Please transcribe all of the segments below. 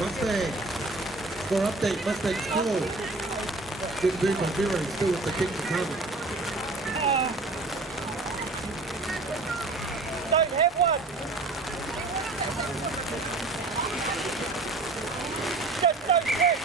Mustang. Score update, Mustang score. Didn't do from Fury, still with the kick to come. Don't have one. Just don't kick.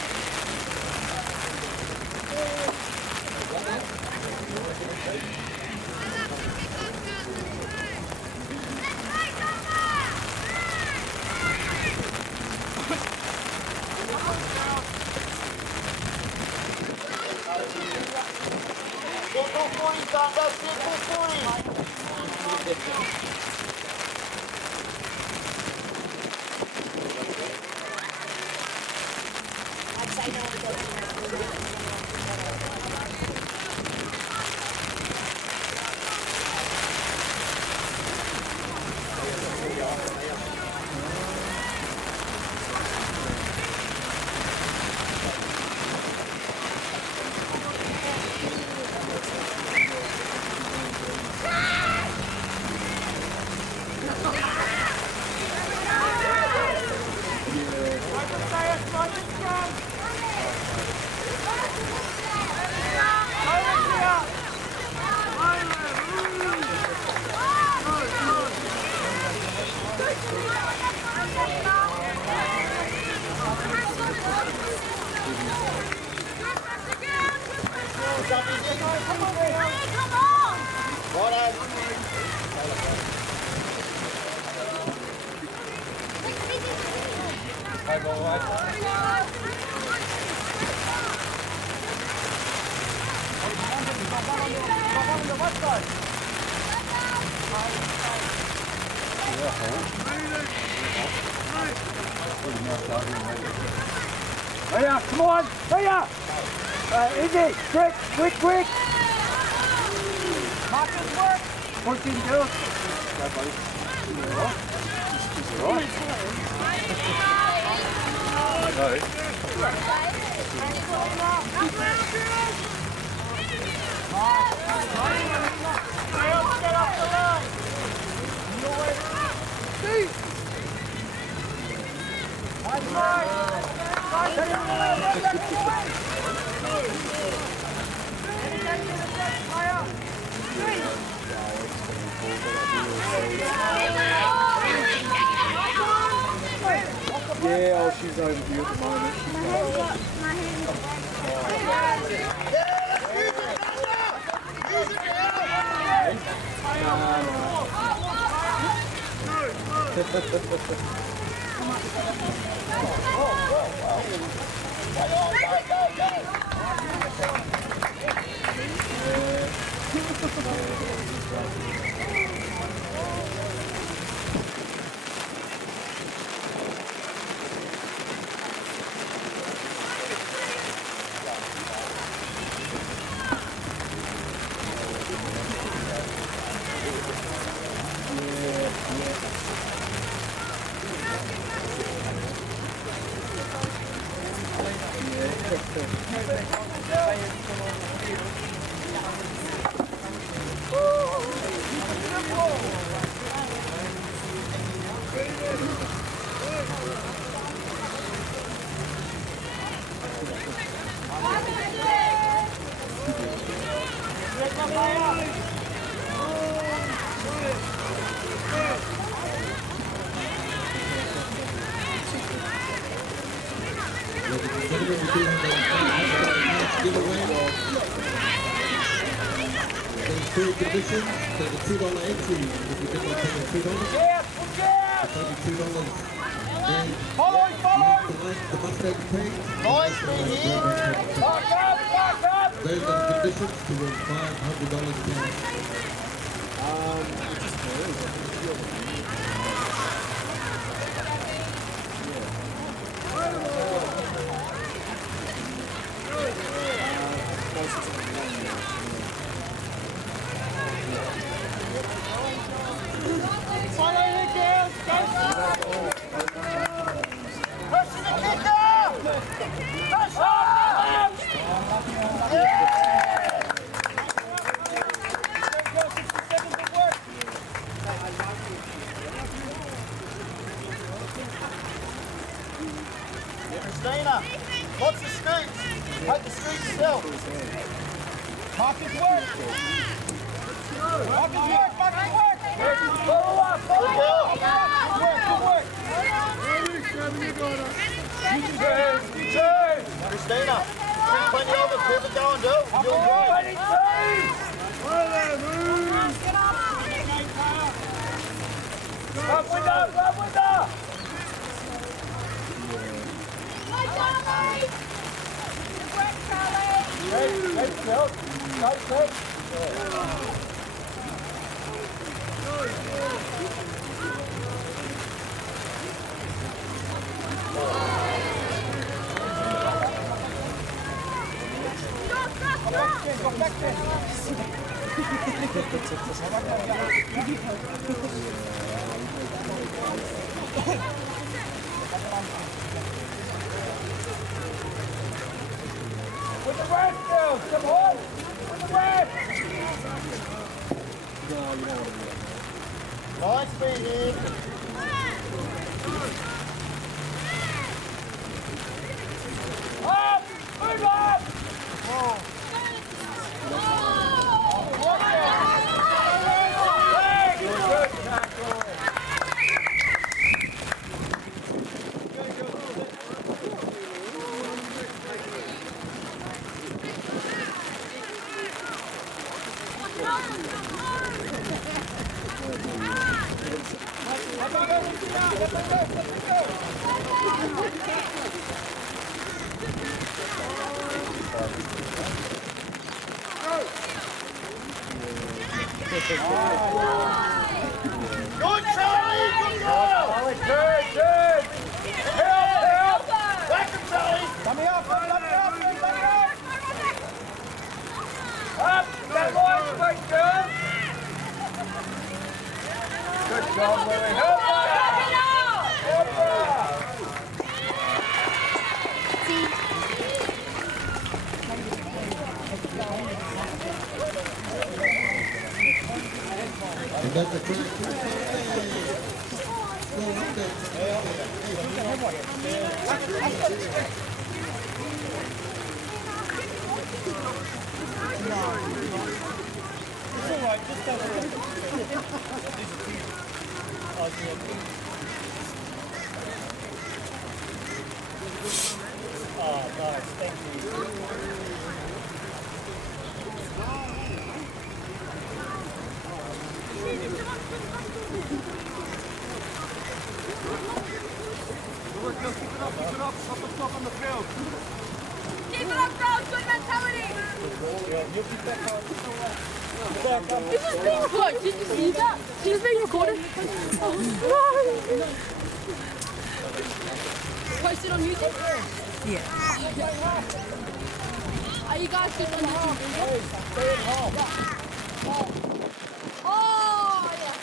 Hiya, come on, hiya! Easy, quick, quick, quick! Marcus, work! 14 girls. Yeah, oh, she's over here at the moment. There's 3 conditions. There's a $2 entry if you did not pay the $2. It's only $2. Follow, follow! The Mustang page. Back up! Those are the conditions to win $500 cash. Follow the girls! Push the kicker! Push up! Christina, lots of scoops. Take the scoops still. Marcus work. Marcus work. Follow up. Good work. Christina, there's plenty of us. Keep it going, dude. You're doing great. Up window. Hey, Phil. Go, Phil. Go back there. With the red, Phil. Come on. With the red. Nice speed in. Up! Move up! Good, Charlie! Good girl! Good! Help! Back him, Charlie! Let me up! Up! That boy, quick, girl! Good job, Lily. Help her! Help her! And that's the track 2 Mustang. Score update. Keep it up, bro. Good mentality. This is being recorded. Did you see that? This is being recorded. Oh, no. Post it on YouTube? Yeah. Are you guys good on YouTube? Oh, yeah.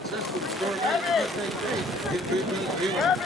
Successful score against Mustang 8 in 3.0.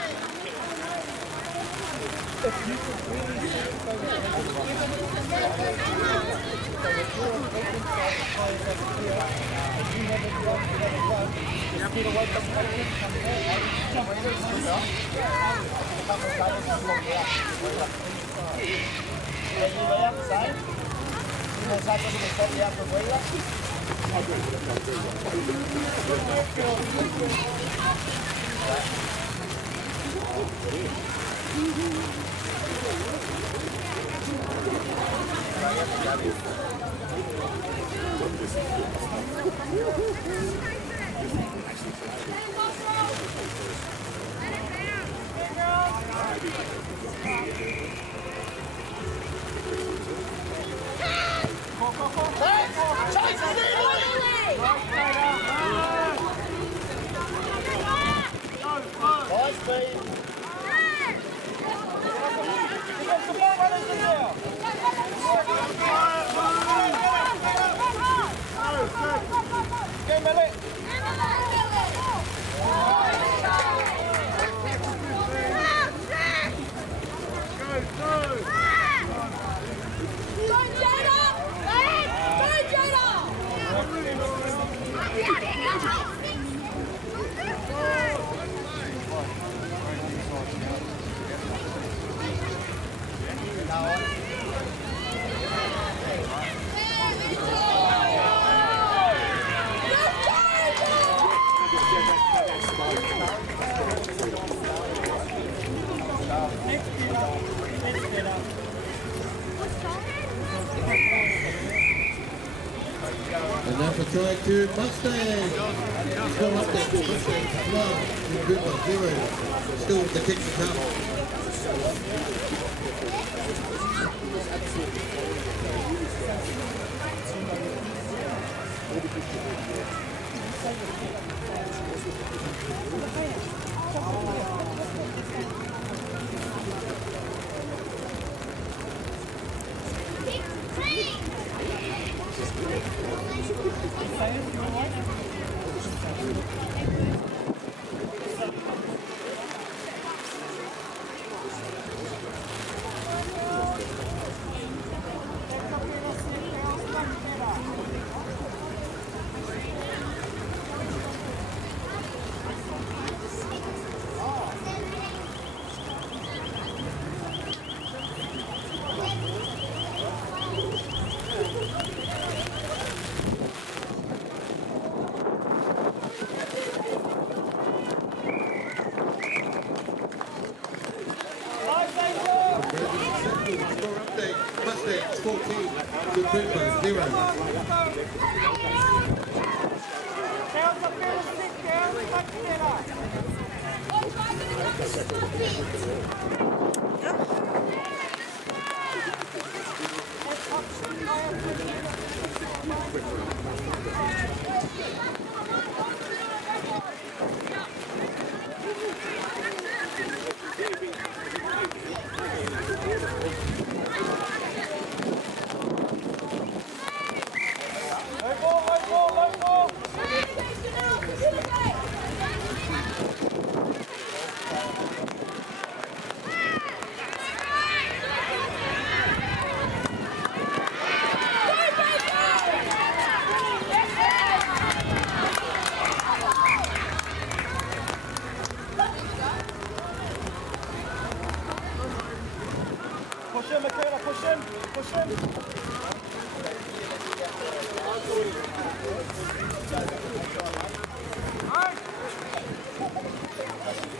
High speed. Come on, runners in there. Go, Millie. Go, Jada! Go, And now for track 2 Mustang. Score update. Mustang 12 in 3.0. Still with the kick to come. Brisbane 0. Girls up there, sit, girls. Much better. Low ball, low ball, low ball. Push him, Michaela, push him, push him.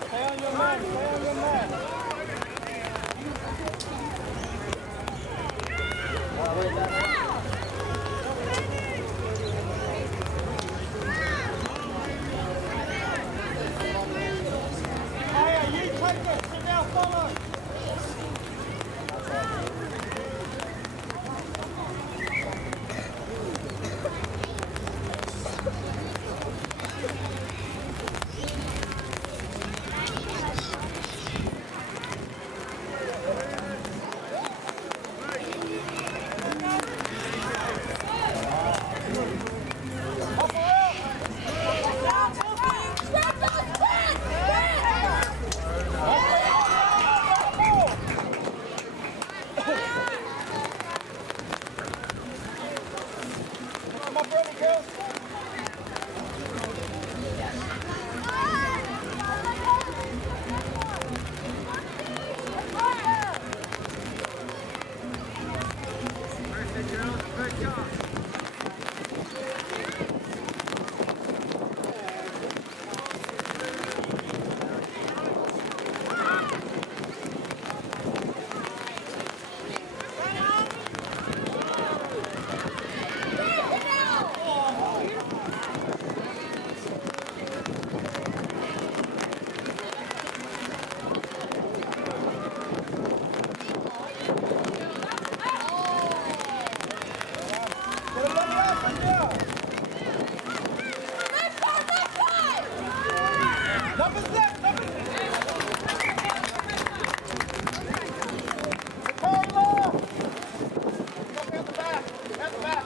Stay on your man, stay on your man. Aya, you take it, sit down, follow. My brother, girls. Numbers left, numbers Carla! Look at the back, at the back.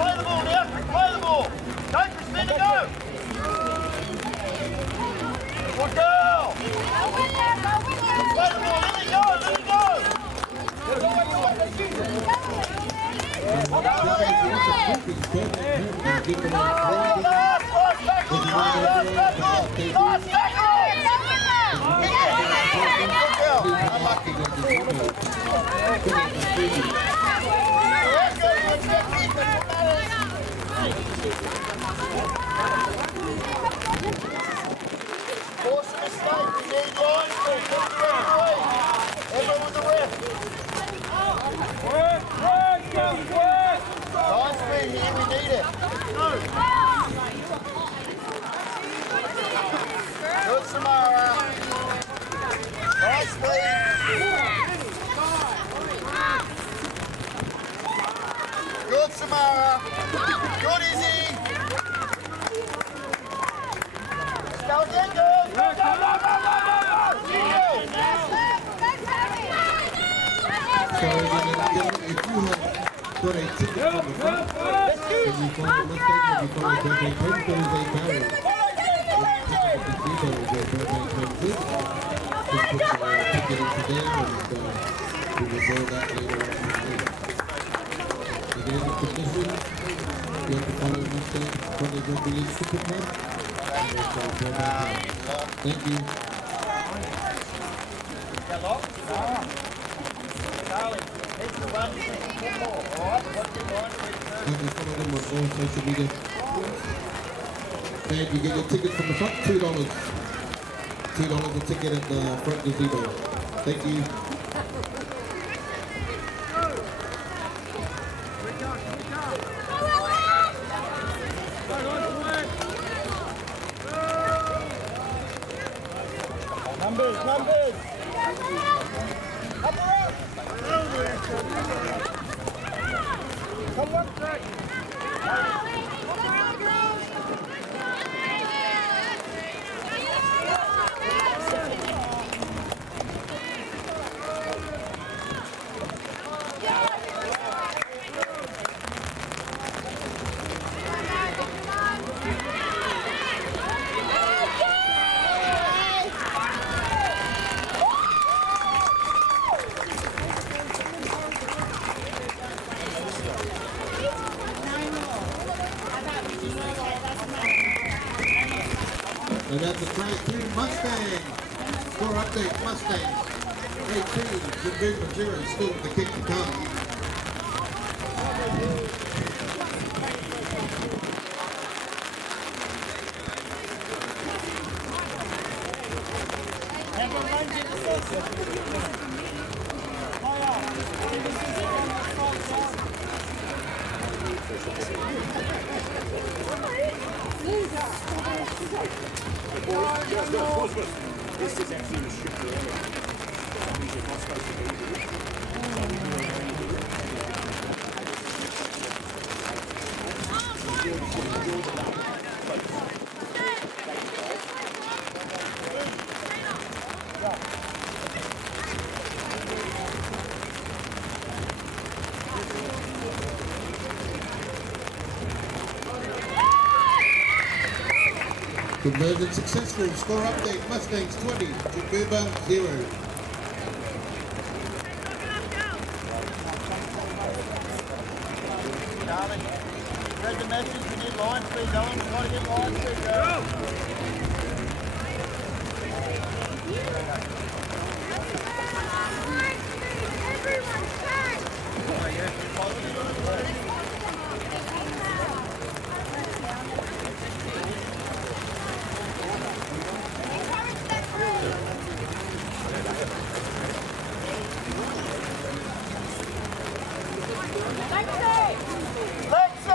Play the ball now, play the ball. Go, Christina, go. Good girl. Play the ball, let it go, let it go. Last tackle, last tackle. Good girl, unlucky. Force a mistake, we need lines to take the away. Everyone with the ref. Work, work. Line speed here, we need it. Good, Samara. Nice speed. Good, Samara. Good, Izzy. Go again, girls. Go, go, go, go. got a ticket from the front. If you find a Mustang, if you find a birthday pen, there is a barrel. The gazebo is where birthday pens is. Just put your ticket into there and we will roll that later on. If there's a condition, you have to follow Mustang from the rugby league super club. Thank you. You can follow them on all social media. And you get your tickets from the front, $2. $2 a ticket at the front gazebo. Thank you. Numbers. Up around. Come on, Jack. And that's a grade 3 Mustang. Score update, Mustang. Grade 2, Jabir Majira still with the kick to come. This is actually restricted area. You're not supposed to be Conversion successful. Score update, Mustangs 20, Jabuba 0. Darling, read the message. We need line speed, Dylan. We've got to get line speed, girl. Let's see.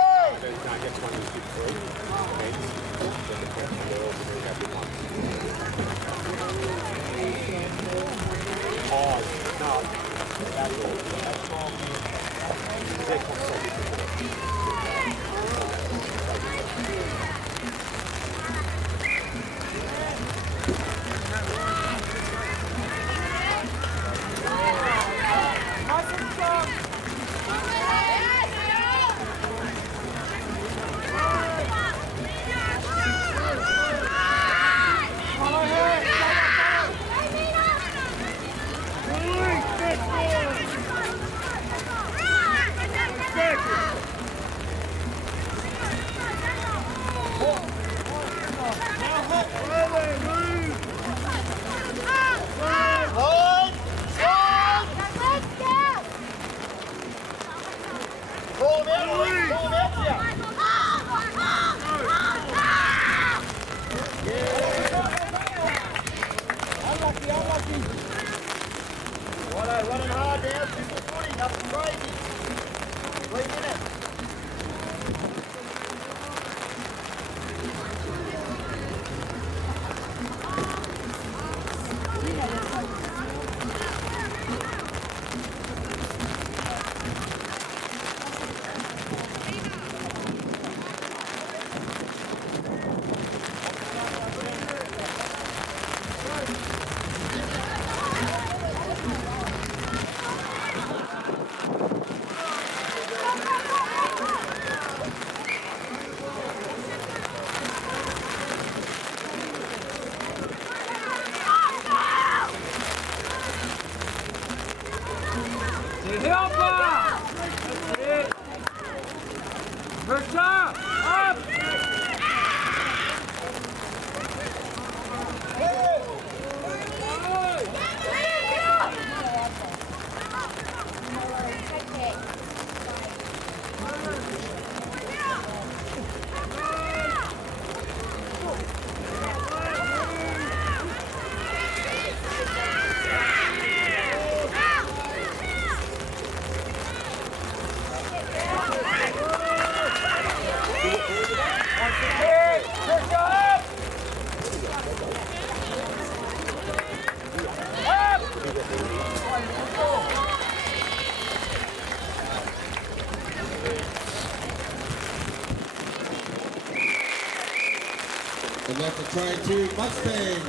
The try to Mustang.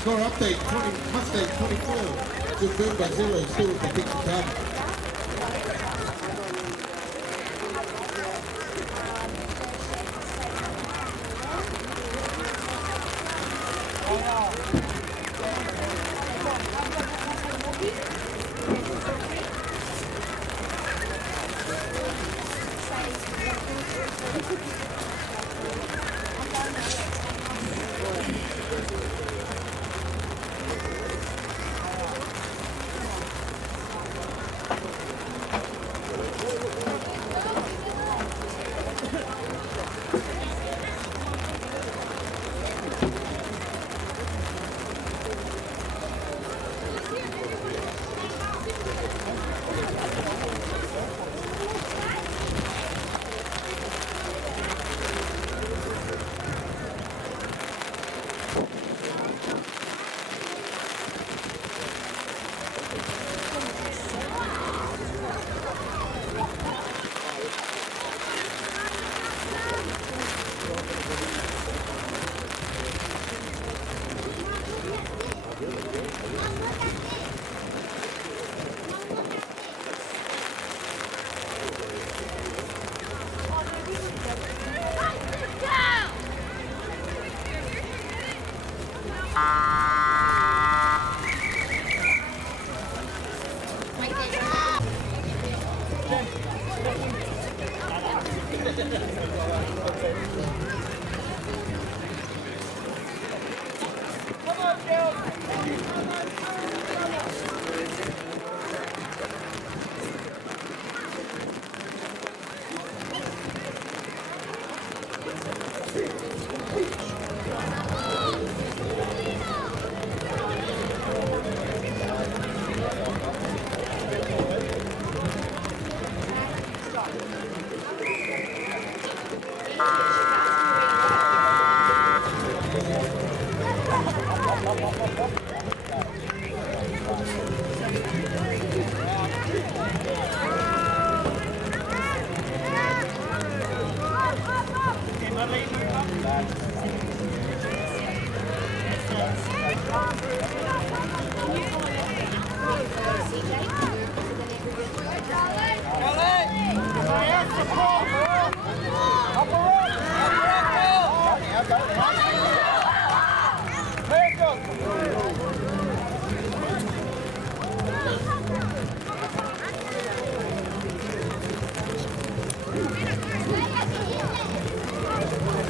Score update, Mustang 24. Jimboomba 0, still with the Kings of Cup.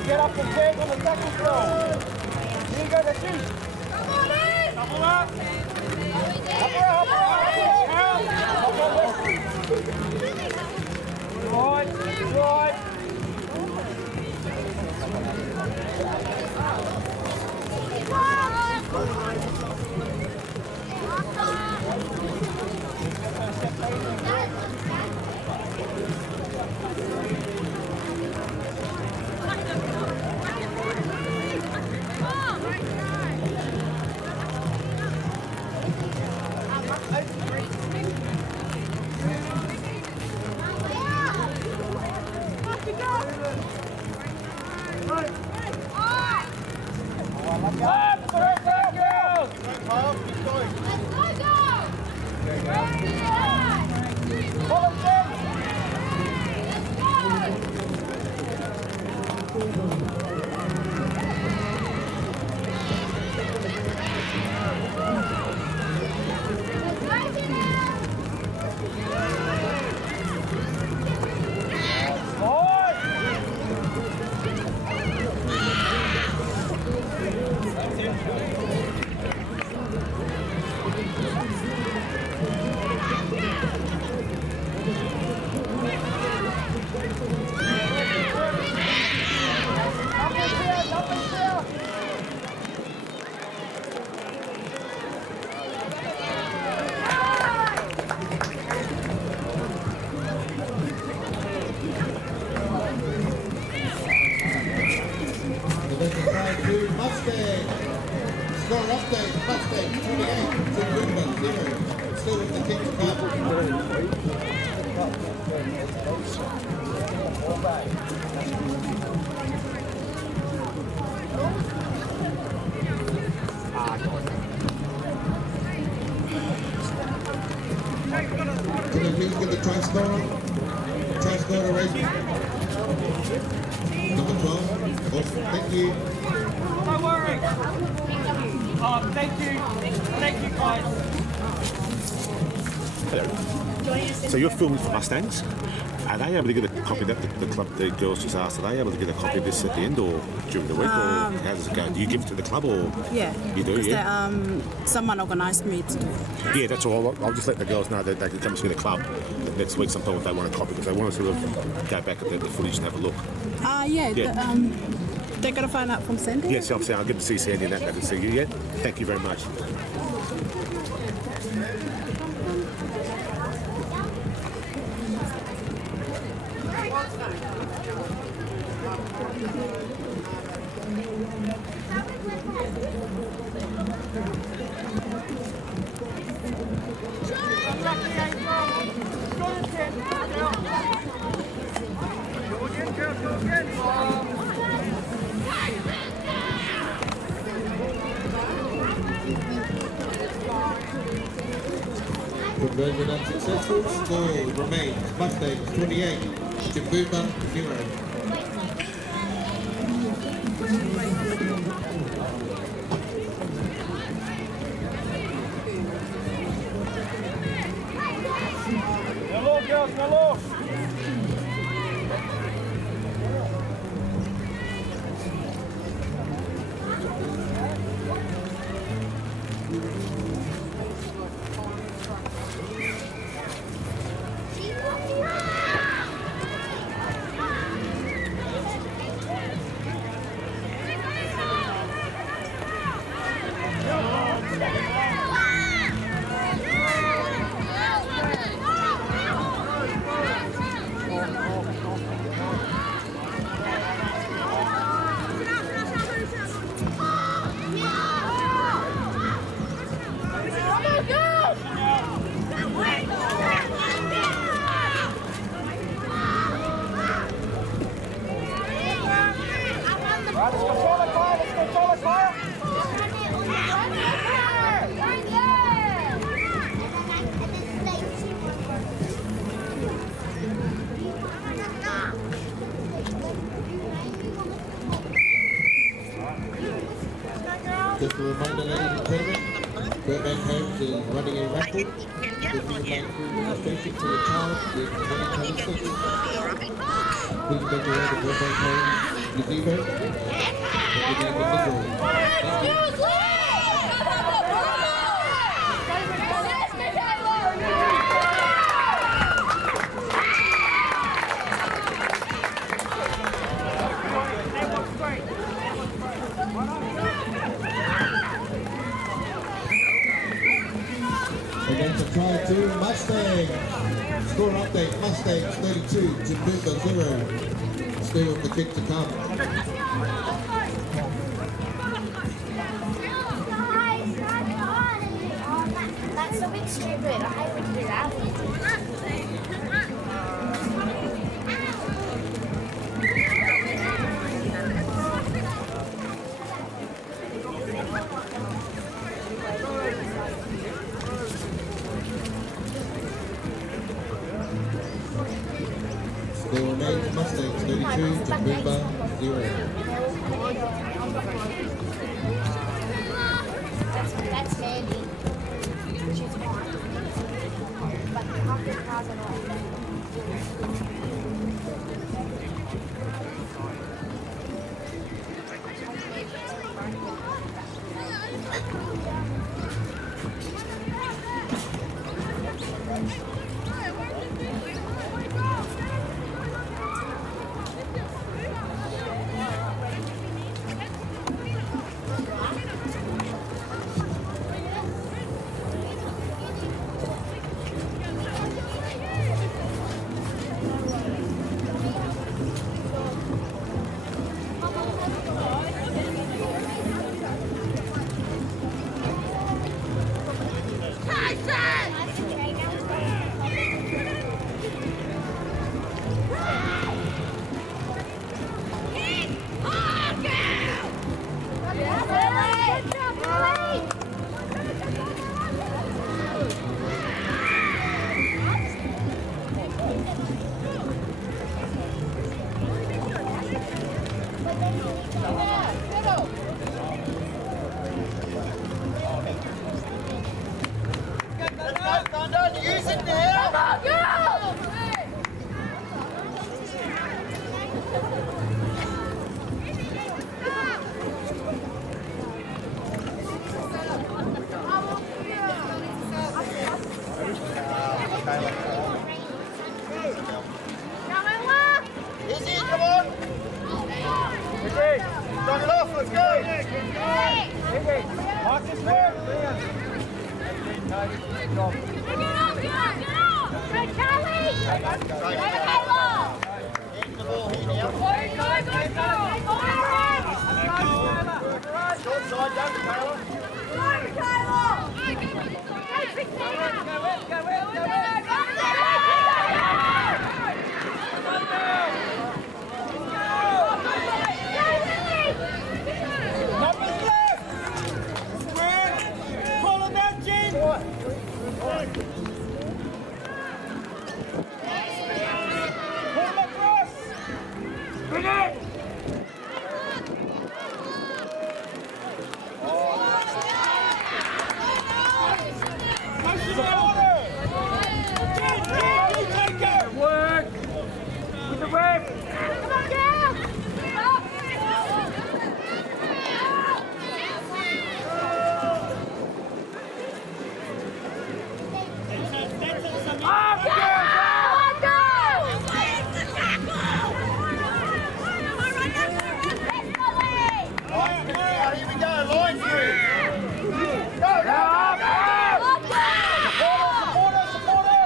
Get up and take on the second floor. You got the shoot. Couple up. Right. Mustang. Score update, Mustang 28, Jimboomba 0. Still with the Kings Cup. scorer. Try scorer rating. Number 12. Awesome. Thank you. Don't worry. Thank you. Thank you, guys. Hello. So you're filming for Mustangs. Are they able to get a copy of that? The club, the girls just asked, are they able to get a copy of this at the end or during the week? Or how does it go? Do you give it to the club or? Yeah. You do, yeah? Someone organised me to do it. Yeah, that's all. I'll just let the girls know that they can come to the club next week sometime if they want a copy because they want to sort of go back at the footage and have a look. Yeah. They're going to find out from Sandy? Yes, I'm saying I'll get to see Sandy and that. I can see you yet. Thank you very much. Conversion unsuccessful. Score remains Mustangs 28. Jimboomba 0. Hello, girls. Hello. Right, let's control the car. Let's control the car. Just a reminder, ladies and gentlemen, Burbank Homes is running a raffle. If you would like to registration for your child in 2026, please make your way to Burbank Homes gazebo and your name in the drawing. Against the try to Mustangs. Score update, Mustangs 32, Jimboomba 0. Still with the kick to come. That's so big stupid. I hate when you do that. Score remains Mustangs 32, Jimboomba 0. That's Sandy. She's fine. But half the cars are not. Squeeze it now. Easy, come on. Done it off, let's go. Marcus, where? Short side, down to Taylor. Numbers left. Square. Pull him out, Jim. Pull him across. Bring it. Work with the web. Come on, girl! Here we go, line through. Go, go, go, go. Support her, support her.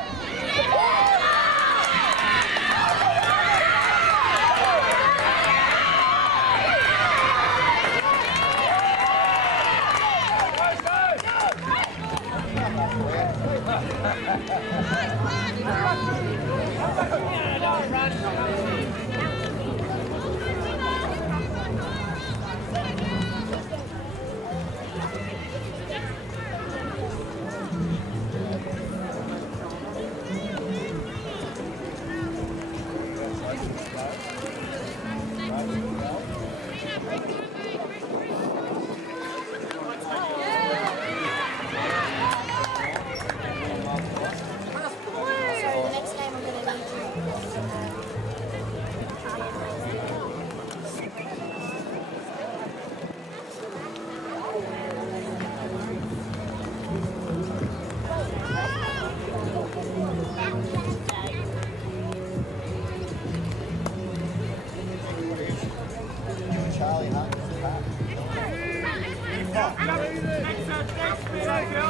So next time I'm gonna need you. Charlie Hunt. Righto.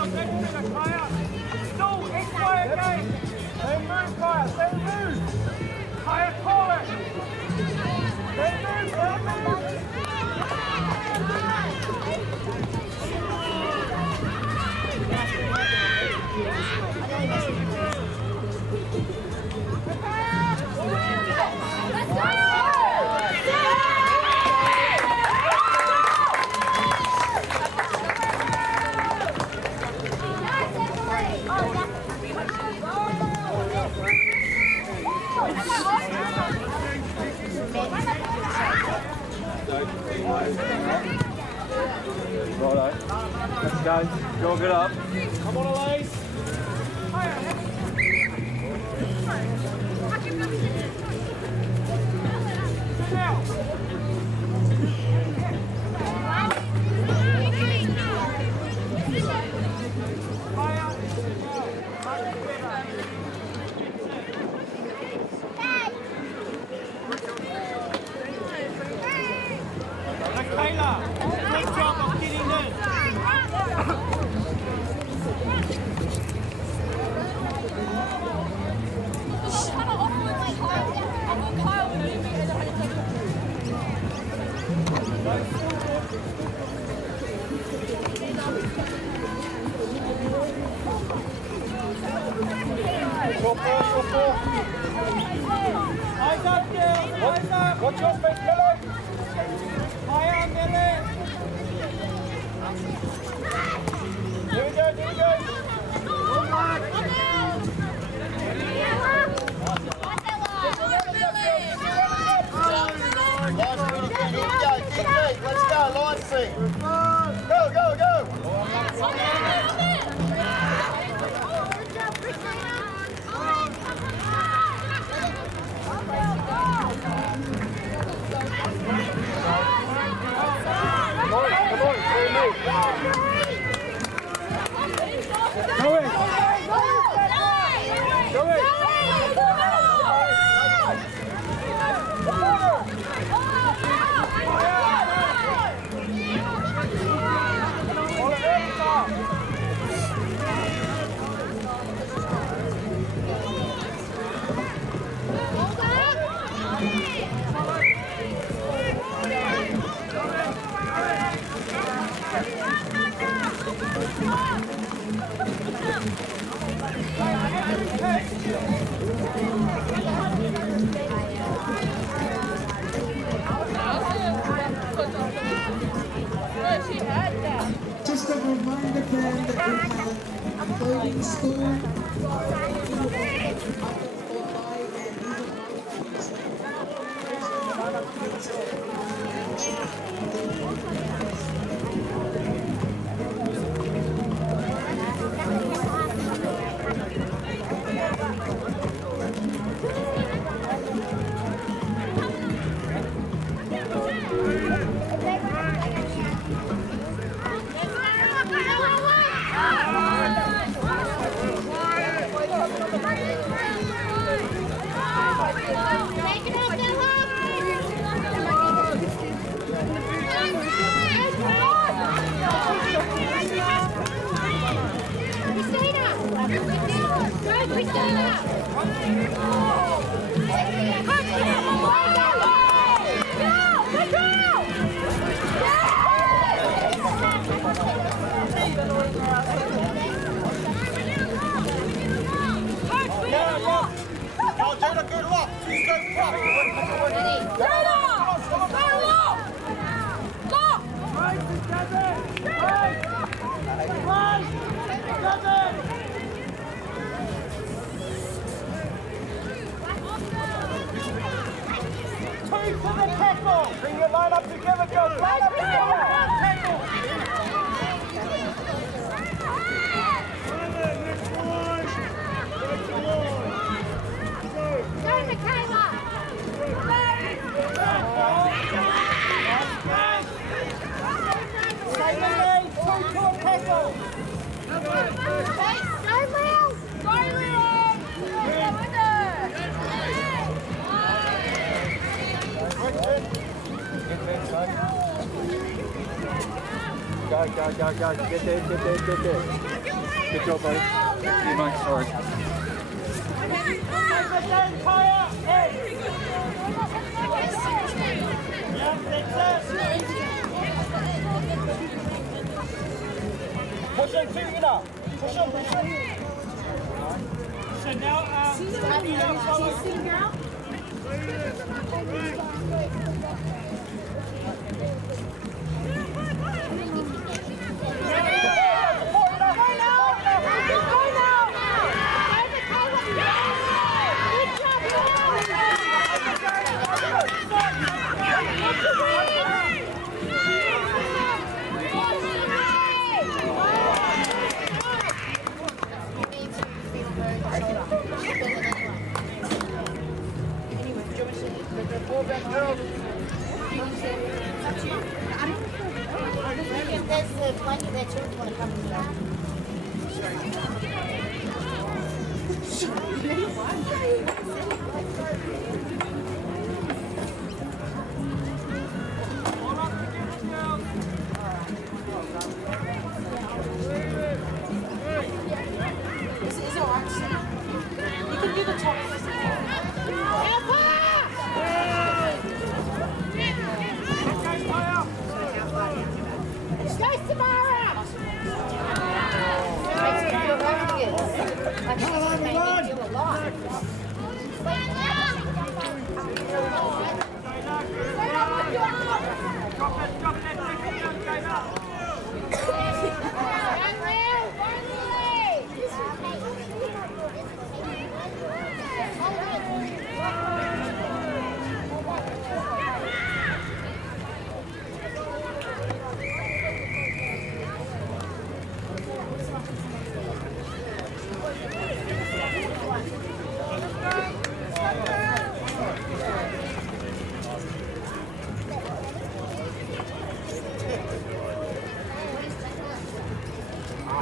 Let's go. Jog it up. Come on, Elise. Kayla, good job of getting in. Eyes up, girls. Eyes up. Watch your feet, Kelly. Higher, Millie. Here we go, here we go. Let's go, line C. Go, go, go. Just a reminder, friend, that we have clothing store. Bring your line up together, girls. Line up together. Go, Michaela! Stay with me. Two to a tackle. Go. Get there. Good job, buddy. You mate, sorry. Push him, Tina. Push him. So now, There's plenty there too if you want to come to that. This is alright. You can do the top. Go, Samara! Makes me feel very good. Like she's made me feel alive.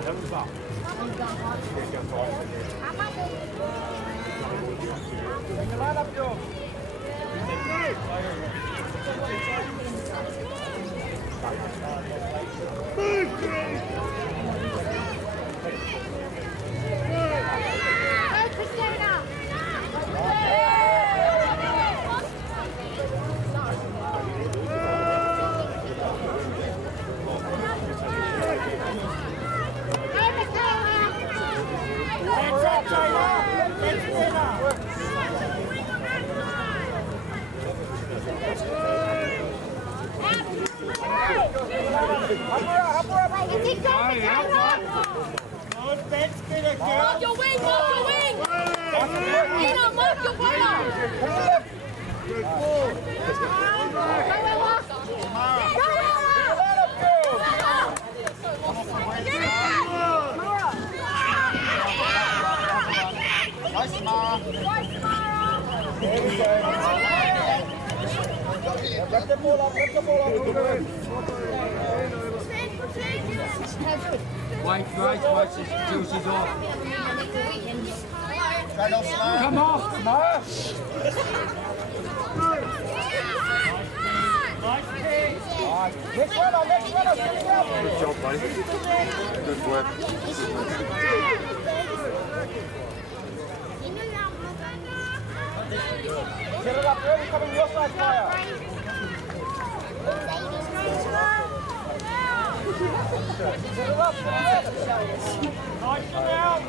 Bring the line up, Joe. Hey, Christina! Hey, Michaela! Hands up, China. Let's Mark your wing, mark your wing! Ina, mark your wing! Nice, Mara. Let the ball up, let the ball up. Wait, till she's off. Come off, Mara. Next runner, coming up. Good job, buddy. Good work. Get it up, early, coming your side, Maya. Get it up, nice one out.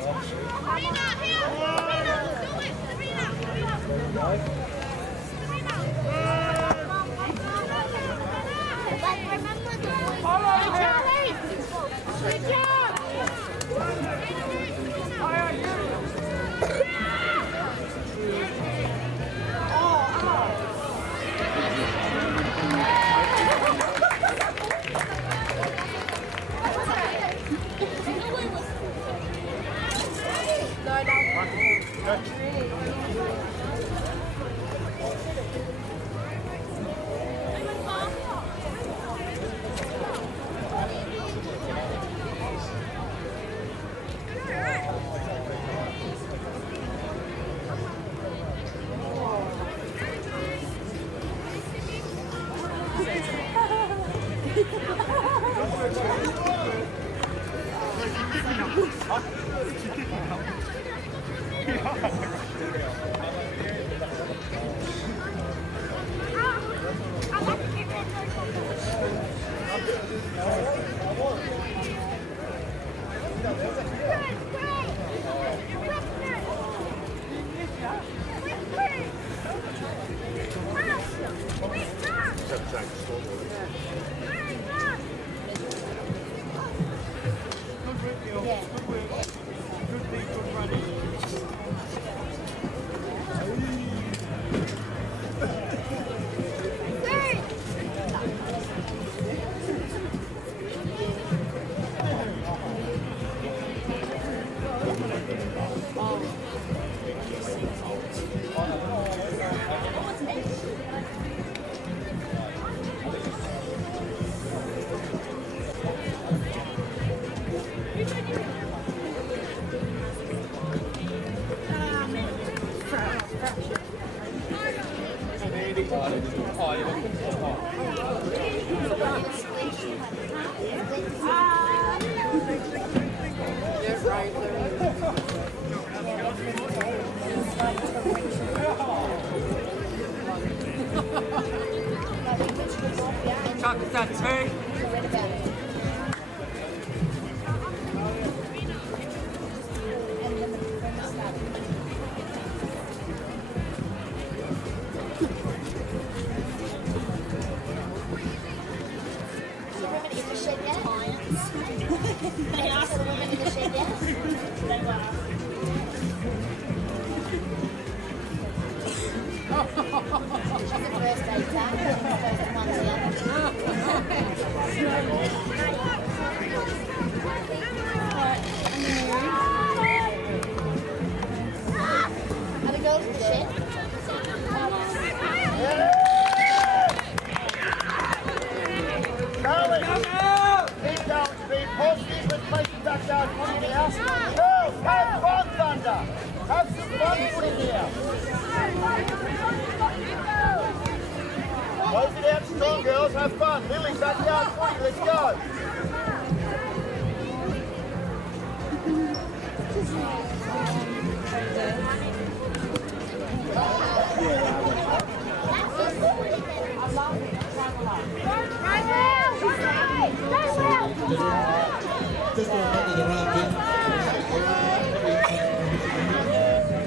Just a reminder to round in.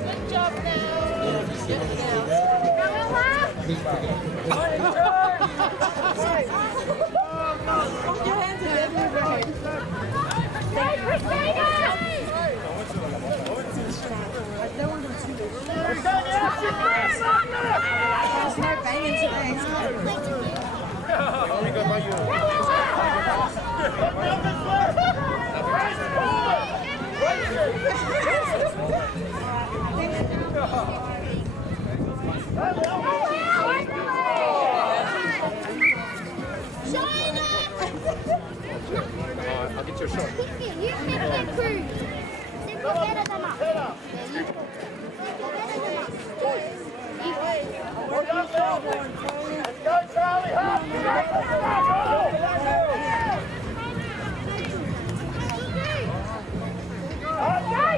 Good job now. Please pick it up. Put your hands together over your There's no banging today. I'll get you a shot. You can improve. Go, Charlie! Okay,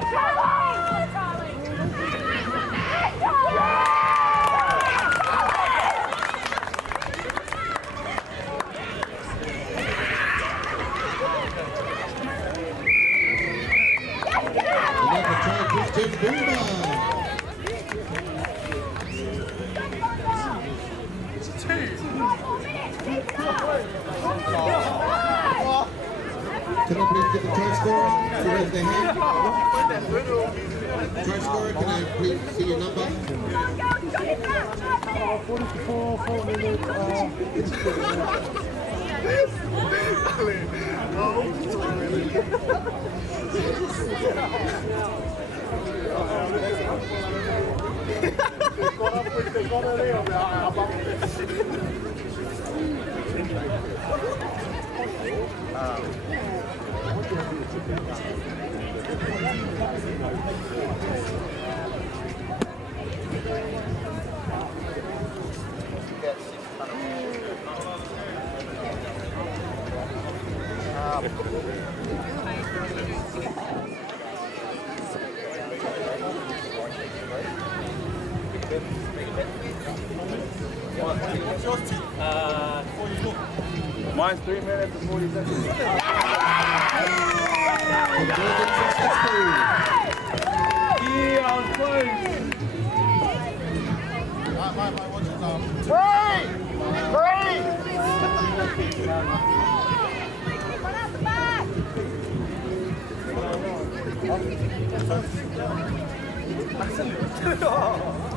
Another try, Christian Boomer. Can I please get the try scorer to raise their hand? Try scorer, can I please see your number? 44, 4 minutes. Mine's 3 minutes and 40 seconds. Yeah, I was close.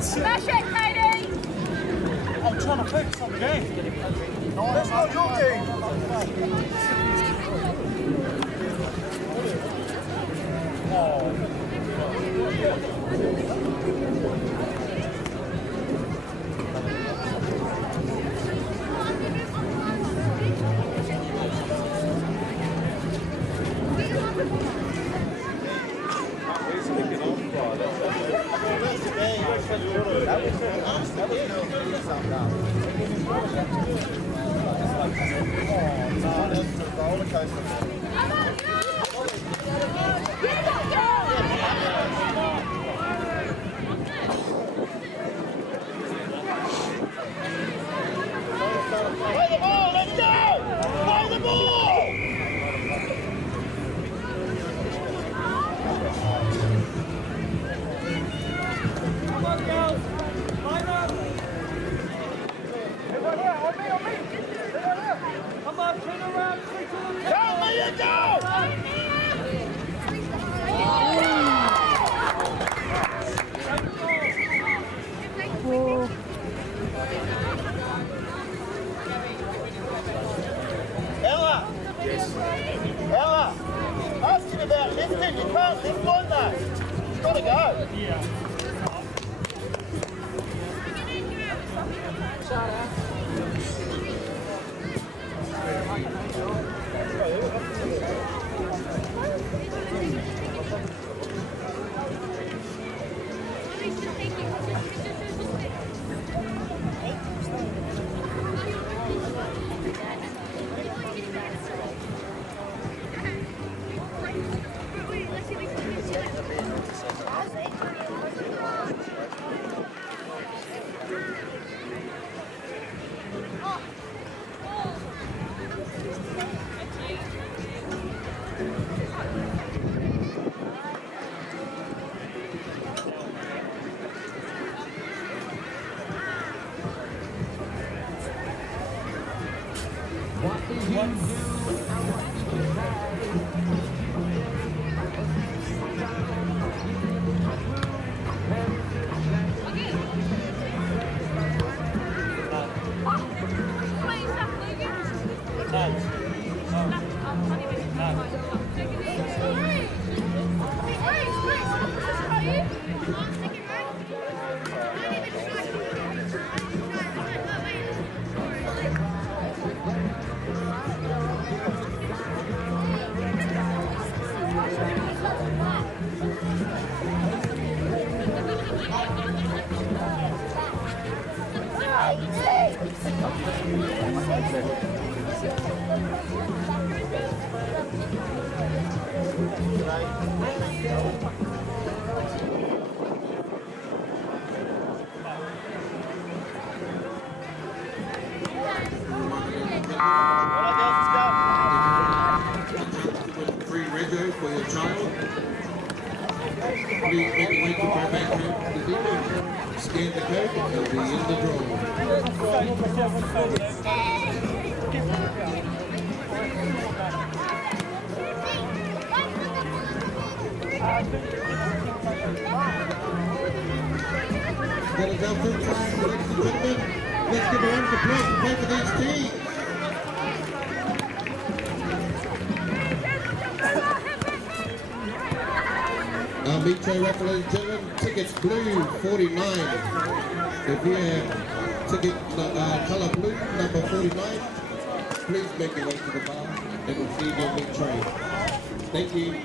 Smash it, Katie! I'm trying to focus on the game. No, that's not your game. Play the ball, let's go! Play the ball! Come on, girls! Line up! Everyone here, on me! Everyone here! Come on, turn around, switch to the tell me you go! Ella! Yes. Ella! Asking about lifting, you can't lift like that. You've got to go. Yeah. Free rego for your child. Please make your way to Burbank Home this evening. Scan the code and you'll be in the draw. That is our full time, ladies and gentlemen. Let's give a round of applause and play for these teams. Metro raffle, ladies and gentlemen, tickets blue 49. If you have ticket colour blue number 49, please make your way to the bar and receive your meat tray. Thank you.